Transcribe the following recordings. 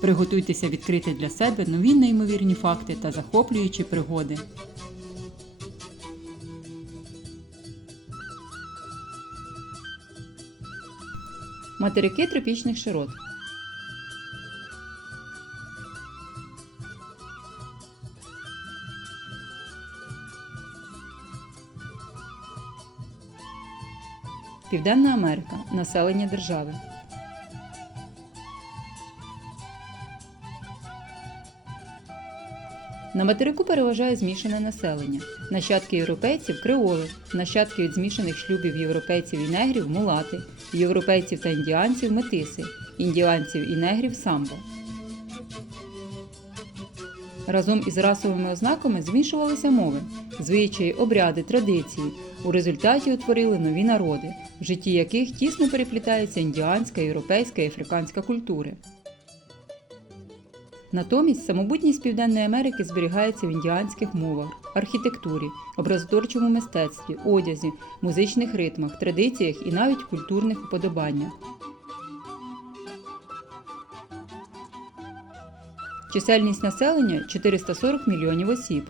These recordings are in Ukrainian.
Приготуйтеся відкрити для себе нові неймовірні факти та захоплюючі пригоди. Материки тропічних широт. Південна Америка. Населення держави. На материку переважає змішане населення. Нащадки європейців креоли, нащадки від змішаних шлюбів європейців і негрів мулати, європейців та індіанців метиси, індіанців і негрів самбо. Разом із расовими ознаками змішувалися мови, звичаї, обряди, традиції. У результаті утворили нові народи, в житті яких тісно переплітається індіанська, європейська і африканська культури. Натомість самобутність Південної Америки зберігається в індіанських мовах, архітектурі, образотворчому мистецтві, одязі, музичних ритмах, традиціях і навіть культурних уподобаннях. Чисельність населення 440 мільйонів осіб.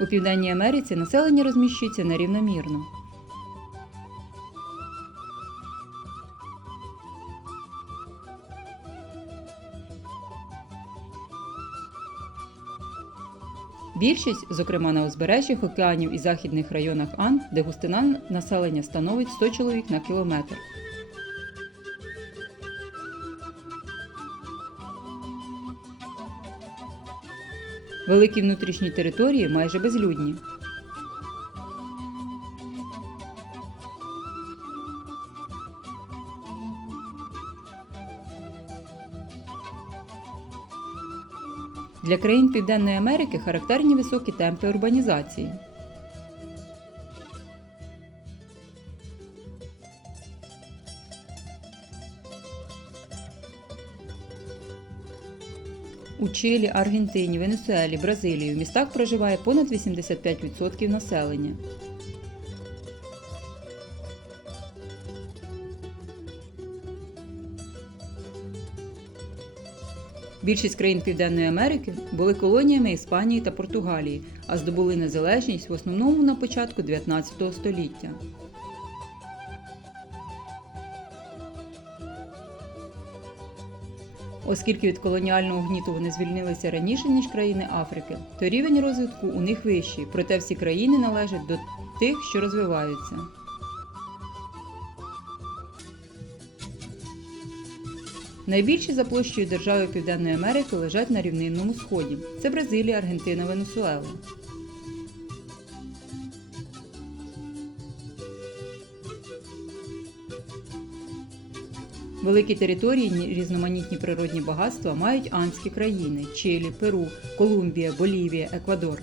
У Південній Америці населення розміщується нерівномірно. Більшість, зокрема на узбережжях океанів і західних районах Анд, де густина населення становить 100 чоловік на кілометр. Великі внутрішні території майже безлюдні. Для країн Південної Америки характерні високі темпи урбанізації. У Чилі, Аргентині, Венесуелі, Бразилії в містах проживає понад 85% населення. Більшість країн Південної Америки були колоніями Іспанії та Португалії, а здобули незалежність в основному на початку 19 століття. Оскільки від колоніального гніту вони звільнилися раніше, ніж країни Африки, то рівень розвитку у них вищий, проте всі країни належать до тих, що розвиваються. Найбільші за площею держави Південної Америки лежать на рівнинному сході. Це Бразилія, Аргентина, Венесуела. Великі території ні- різноманітні природні багатства мають андські країни Чилі, Перу, Колумбія, Болівія, Еквадор.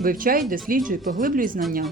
Вивчай, досліджуй, поглиблюй знання.